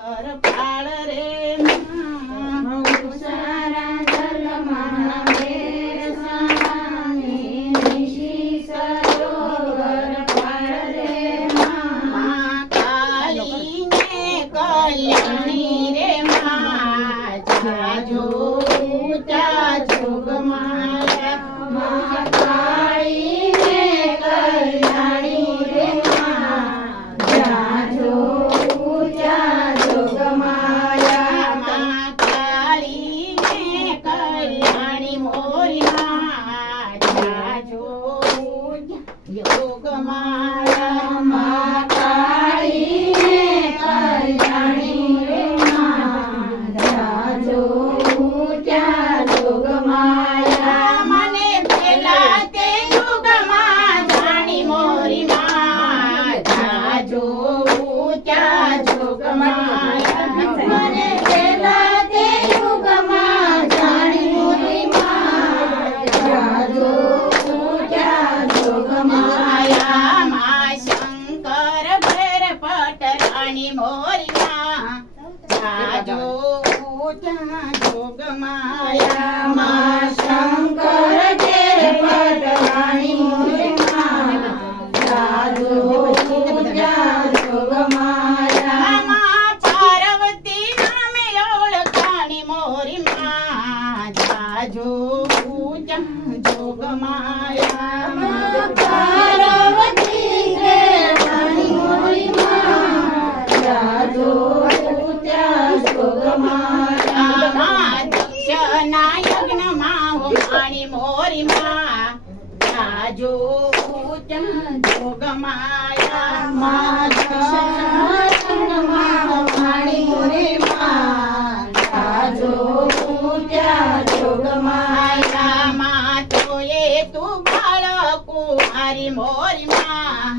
પાળ રે સારા જલમાં બેસાની નિશી સરોવર પાળ રે માં કાળીને કલ્યાણી રે માં જાજો ઊંચા જોગમાયા માં કાળીને કલ્યાણી રે માં જાજો ઊંચા જોગમાયા માં કાળીને કલ્યાણી મોરી માં જાજો ઊંચા જોગમાયા માં કાળીને કલ્યાણી રે માં જાજો ઊંચા જોગમાયા મને પેલા તે યુગમાં જાણી મોરી માં જાજો ઊંચા જોગમાયા મને પેલા તે યુગમાં જાણી મોરી માં જાજો ઊંચા જોગમાયા માં શંકર ભેર પટરાણી મોરી માં જાજો ઊંચા જોગમાયા માં શંકર ઘેર પટરાણી મોરી માં જાજો ઊંચા જોગમાયા માં પાર્વતી નામે ઓળખાણી મોરી માં જાજો ઊંચા જોગમાયા પાર્વતી ઘેર રાણી મોરી માં જાજો ઊંચા જોગમાયા દક્ષના યજ્ઞમાં હોમાણી મોરી માં જાજો ઊંચા જોગમાયા માં દક્ષિણમાં રાણી મોરી માં જાજો ઊંચા જોગમાયા માં તોય તું બાળકુમારી મોરી માં